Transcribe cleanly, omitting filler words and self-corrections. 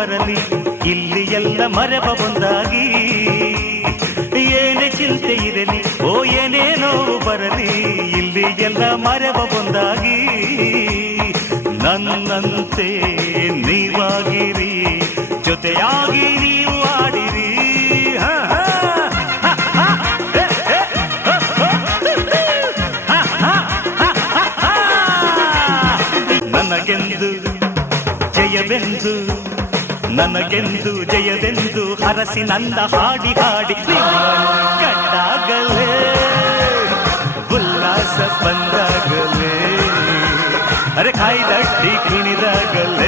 ಬರಲಿ ಇಲ್ಲಿ ಎಲ್ಲ ಮರೆವ ಒಂದಾಗಿ. ಏನೇ ಚಿಂತೆ ಇರಲಿ ಓ ಏನೇ ನೋವು ಬರಲಿ ಇಲ್ಲಿ ಎಲ್ಲ ಮರೆವ ಒಂದಾಗಿ. ನನ್ನಂತೆ ನೀವಾಗಿರಿ, ಜೊತೆಯಾಗಿ ನೀವು ಆಡಿರಿ. ನನಗೆಂದು ಜಯವೆಂದು ನನಗೆಂದು ಜಯವೆಂದು ಹರಸಿ ನನ್ನ ಹಾಡಿ ಹಾಡಿ ಕಂಡಾಗಲೇ ಉಲ್ಲಾಸ ಬಂದಾಗಲೇ ಅರೆ ಕಾಯ್ದಟ್ಟಿ ಕುಣಿದಾಗಲೇ